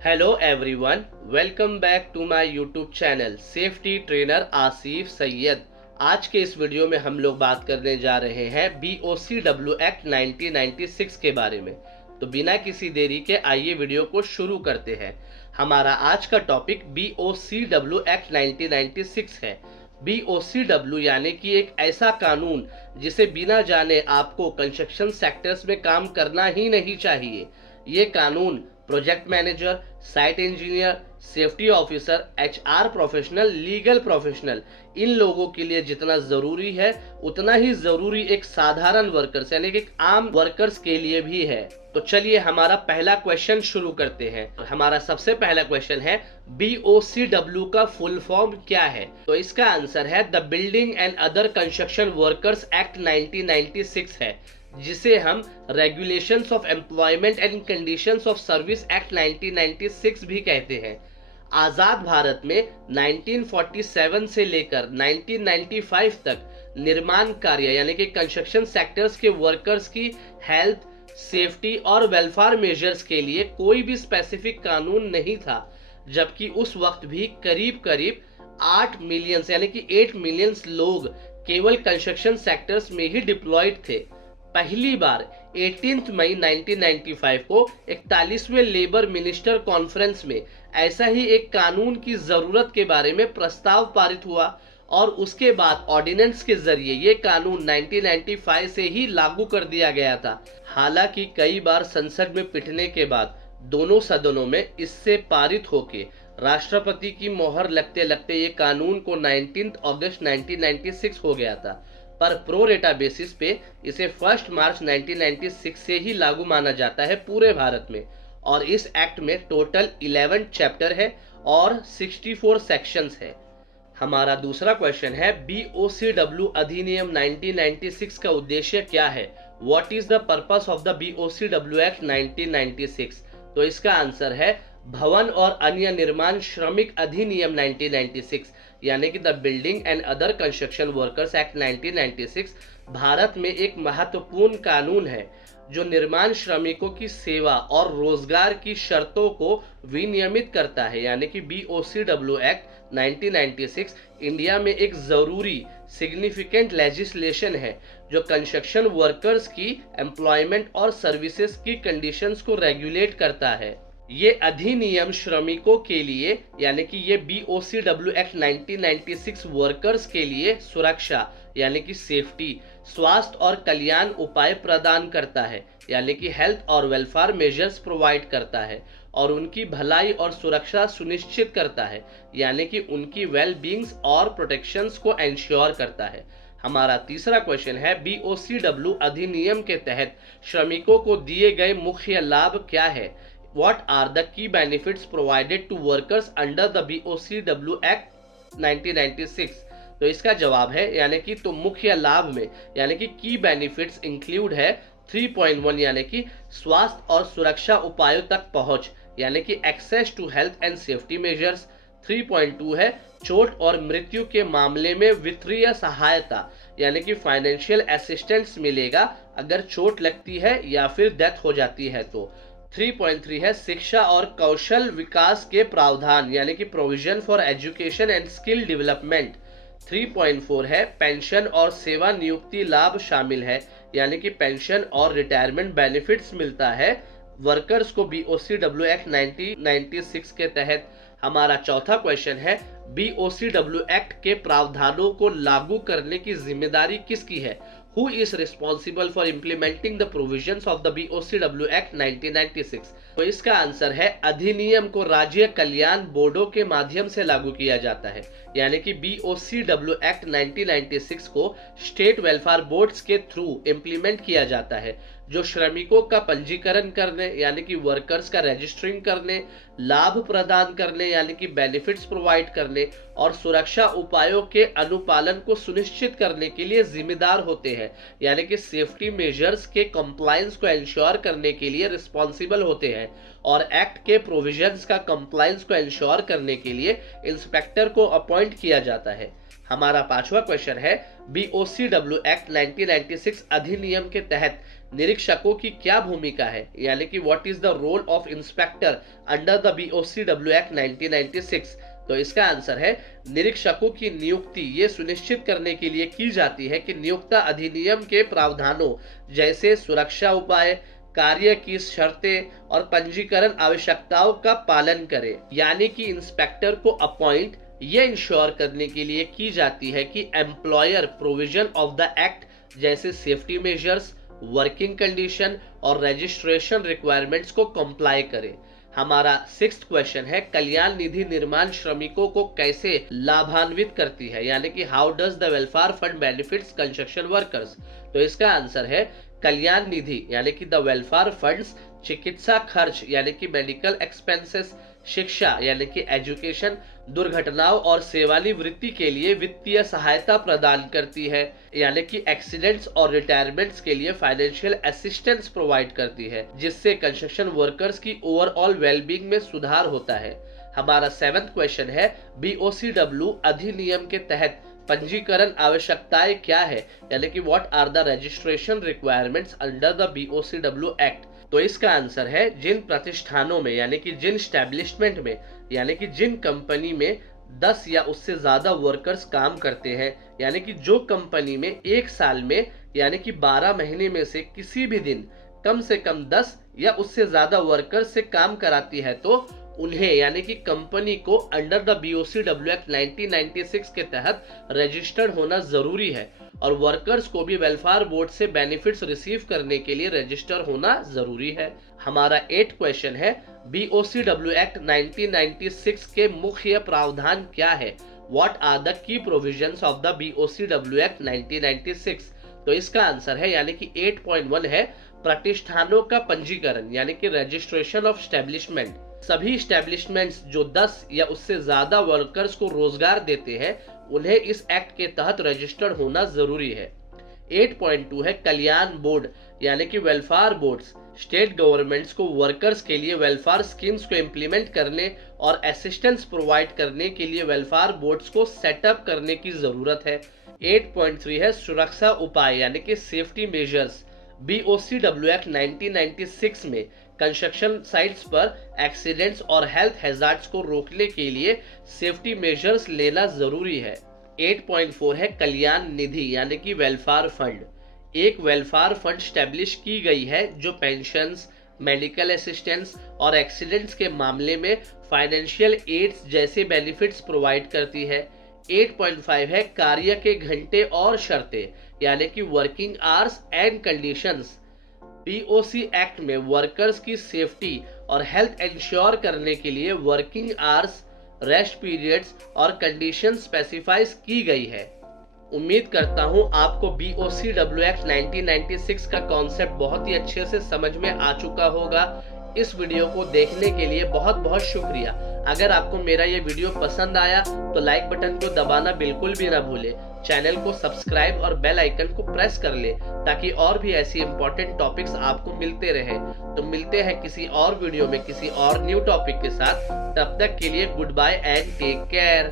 Hello everyone, welcome back to my YouTube channel safety trainer Asif Syed. आज के इस video में हम लोग बात करने जा रहे हैं BOCW एक्ट 1996 के बारे में। तो बिना किसी देरी के आइए वीडियो को शुरू करते हैं। हमारा आज का टॉपिक BOCW एक्ट 1996 है। BOCW यानी कि एक ऐसा कानून जिसे बिना जाने आपको कंस्ट्रक्शन सेक्टर्स में काम करना ही नहीं चाहिए। ये कानून project manager, site engineer, safety officer, HR professional, legal professional, इन लोगों के लिए जितना जरूरी है उतना ही जरूरी एक साधारण वर्कर्स यानी कि एक आम वर्कर्स के लिए भी है। तो चलिए हमारा पहला क्वेश्चन शुरू करते हैं। हमारा सबसे पहला क्वेश्चन है BOCW का फुल फॉर्म क्या है? तो इसका आंसर है the building and other construction workers act 1996 है, जिसे हम regulations of employment and conditions of service act 1996 भी कहते हैं। आजाद भारत में 1947 से लेकर 1995 तक निर्माण कार्य यानी कि कंस्ट्रक्शन सेक्टर्स के वर्कर्स की हेल्थ, सेफ्टी और वेलफेयर मेजर्स के लिए कोई भी स्पेसिफिक कानून नहीं था, जबकि उस वक्त भी करीब करीब 8 मिलियन यानी कि 8 मिलियन लोग केवल कंस्ट्रक्शन सेक्टर्स में ही डिप्लॉयड थे। पहली बार 18 मई 1995 को 41वें लेबर मिनिस्टर कॉन्फ्रेंस में ऐसा ही एक कानून की जरूरत के बारे में प्रस्ताव पारित हुआ और उसके बाद ऑर्डिनेंस के जरिए ये कानून 1995 से ही लागू कर दिया गया था। हालांकि कई बार संसद में पिटने के बाद दोनों सदनों में इससे पारित होके राष्ट्रपति की मोहर लगते लगते ये कानून को 19 अगस्त 1996 हो गया था, पर प्रो रेटा बेसिस पे इसे 1 मार्च 1996 से ही लागू माना जाता है पूरे भारत में। और इस एक्ट में टोटल 11 चैप्टर है और 64 सेक्शंस है। हमारा दूसरा क्वेश्चन है BOCW अधिनियम 1996 का उद्देश्य क्या है? What is the purpose of the BOCW act 1996? तो इसका आंसर है भवन और अन्य निर्माण श्रमिक अधिनियम 1996 यानी कि the building and other construction workers act 1996 Bharat में एक महत्वपूर्ण कानून है जो निर्माण श्रमिकों की सेवा और रोजगार की शर्तों को विनियमित करता है। यानी कि BOCW एक्ट 1996 इंडिया में एक जरूरी सिग्निफिकेंट लेजिस्लेशन है जो कंस्ट्रक्शन वर्कर्स की एम्प्लॉयमेंट और सर्विसेज की कंडीशंस को रेगुलेट करता है। ये अधिनियम श्रमिकों के लिए यानी कि ये BOCW एक्ट 1996 वर्कर्स के लिए सुरक्षा यानी कि सेफ्टी, स्वास्थ्य और कल्याण उपाय प्रदान करता है यानी कि हेल्थ और वेलफेयर मेजर्स प्रोवाइड करता है और उनकी भलाई और सुरक्षा सुनिश्चित करता है यानी कि उनकी वेल बीइंग्स और प्रोटेक्शंस को एंश्योर करता है। हमारा तीसरा क्वेश्चन है BOCW अधिनियम के तहत श्रमिकों को दिए गए मुख्य लाभ क्या है? What are the key benefits provided to workers under the BOCW Act 1996? तो इसका जवाब है यानी कि तो मुख्य लाभ में यानी कि की बेनिफिट्स इंक्लूड है 3.1 यानी कि स्वास्थ्य और सुरक्षा उपायों तक पहुंच यानी कि access to health and safety measures. 3.2 है चोट और मृत्यु के मामले में वित्तीय सहायता यानी कि फाइनेंशियल असिस्टेंस मिलेगा अगर चोट लगती है या फिर डेथ हो जाती है तो। 3.3 है शिक्षा और कौशल विकास के प्रावधान यानी कि provision for education and skill development. 3.4 है पेंशन और सेवा नियुक्ति लाभ शामिल है यानी कि पेंशन और रिटायरमेंट बेनिफिट्स मिलता है वर्कर्स को BOCW एक्ट 1996 के तहत। हमारा चौथा क्वेश्चन है BOCW एक्ट के प्रावधानों को लागू करने की जिम्मेदारी किसकी है? Who is responsible for implementing the provisions of the BOCW Act 1996? तो इसका आंसर है अधिनियम को राज्य कल्याण बोर्डों के माध्यम से लागू किया जाता है यानी कि BOCW Act 1996 को स्टेट वेलफेयर बोर्ड्स के थ्रू इम्प्लीमेंट किया जाता है जो श्रमिकों का पंजीकरण करने यानी कि वर्कर्स का रजिस्टरिंग करने, लाभ प्रदान करने यानी कि बेनिफिट्स प्रोवाइड करने और सुरक्षा उपायों के अनुपालन को सुनिश्चित करने के लिए जिम्मेदार होते हैं यानी कि सेफ्टी मेजर्स के कंप्लायंस को एंश्योर करने के लिए रिस्पॉन्सिबल होते हैं और एक्ट के प्रोविजंस का कंप्लायंस को एंश्योर करने के लिए इंस्पेक्टर को अपॉइंट किया जाता है। हमारा पांचवा क्वेश्चन है BOCW एक्ट 1996 अधिनियम के तहत निरीक्षकों की क्या भूमिका है, यानी कि what is the role of inspector under the BOCW act 1996। तो इसका आंसर है निरीक्षकों की नियुक्ति ये सुनिश्चित करने के लिए की जाती है कि नियुक्ता अधिनियम के प्रावधानों जैसे सुरक्षा उपाय, कार्य की शर्तें और पंजीकरण आवश्यकताओं का पालन करे। यानी कि इंस्पेक्टर को अपॉइंट ये इंश्योर करने के लिए की जाती है कि employer provision of the act जैसे सेफ्टी मेजर्स, वर्किंग कंडीशन और रजिस्ट्रेशन रिक्वायरमेंट्स को कंप्लाई करे। हमारा 6th क्वेश्चन है कल्याण निधि निर्माण श्रमिकों को कैसे लाभान्वित करती है, यानी कि how does the welfare fund benefits construction workers. तो इसका आंसर है कल्याण निधि यानी कि द वेलफेयर फंड्स चिकित्सा खर्च यानी कि मेडिकल एक्सपेंसेस, शिक्षा यानी कि एजुकेशन, दुर्घटनाओं और सेवानिवृत्ति के लिए वित्तीय सहायता प्रदान करती है, यानी कि एक्सीडेंट्स और रिटायरमेंट्स के लिए फाइनेंशियल असिस्टेंस प्रोवाइड करती है, जिससे कंस्ट्रक्शन वर्कर्स की ओवरऑल वेलबींग में सुधार होता है। हमारा 7th क्वेश्चन है BOCW अधिनियम के तहत पंजीकरण आवश्यकताएं क्या है, यानी कि what are the registration requirements under the BOCW act. तो इसका आंसर है जिन प्रतिष्ठानों में यानी कि जिन स्टैब्लिशमेंट में यानी कि जिन कंपनी में 10 या उससे ज्यादा वर्कर्स काम करते हैं, यानी कि जो कंपनी में एक साल में यानी कि 12 महीने में से किसी भी दिन कम से कम 10 या उससे ज्यादा वर्कर्स से काम कराती है, तो उन्हें यानी कि कंपनी को अंडर द BOCW एक्ट 1996 के तहत रजिस्टर्ड होना जरूरी है और वर्कर्स को भी वेलफेयर बोर्ड से बेनिफिट्स रिसीव करने के लिए रजिस्टर होना जरूरी है। हमारा 8th क्वेश्चन है BOCW एक्ट 1996 के मुख्य प्रावधान क्या है, what are the key provisions of the BOCW act 1996। तो इसका आंसर है यानी कि 8.1 है प्रतिष्ठानों का पंजीकरण यानी कि रजिस्ट्रेशन ऑफ स्टैब्लिशमेंट। सभी स्टैब्लिशमेंट्स जो 10 या उससे ज्यादा वर्कर्स को रोजगार देते हैं उन्हें इस एक्ट के तहत रजिस्टर्ड होना जरूरी है। 8.2 है कल्याण बोर्ड यानी कि वेलफेयर बोर्ड्स स्टेट गवर्नमेंट्स को वर्कर्स के लिए वेलफेयर स्कीम्स को इम्प्लीमेंट करने और असिस्टेंस प्रोवाइड करने के लिए वेलफेयर बोर्ड्स को सेटअप करने की जरूरत है। 8.3 है सुरक्षा उपाय यानी कि सेफ्टी मेजर्स। BOCW एक्ट 1996 में कंस्ट्रक्शन साइट्स पर एक्सीडेंट्स और हेल्थ हैजार्ड्स को रोकने के लिए सेफ्टी मेजर्स लेना जरूरी है। 8.4 है कल्याण निधि यानी कि वेलफेयर फंड। एक वेलफेयर फंड स्टैब्लिश की गई है जो पेंशन्स, मेडिकल असिस्टेंस और एक्सीडेंट्स के मामले में फाइनेंशियल एड्स जैसे बेनिफिट्स प्रोवाइड करती है। 8.5 है कार्य के घंटे और शर्तें यानी कि working hours and conditions. BOC act में वर्कर्स की सेफ्टी और हेल्थ इंश्योर करने के लिए वर्किंग आवर्स, रेस्ट पीरियड्स और कंडीशन स्पेसिफाइज की गई है। उम्मीद करता हूं आपको BOCW एक्ट 1996 का कॉन्सेप्ट बहुत ही अच्छे से समझ में आ चुका होगा। इस वीडियो को देखने के लिए बहुत बहुत शुक्रिया। अगर आपको मेरा ये वीडियो पसंद आया तो लाइक बटन को दबाना बिल्कुल भी ना भूले, चैनल को सब्सक्राइब और बेल आइकन को प्रेस कर ले ताकि और भी ऐसी इंपॉर्टेंट टॉपिक्स आपको मिलते रहे। तो मिलते हैं किसी और वीडियो में किसी और न्यू टॉपिक के साथ। तब तक के लिए goodbye and take care.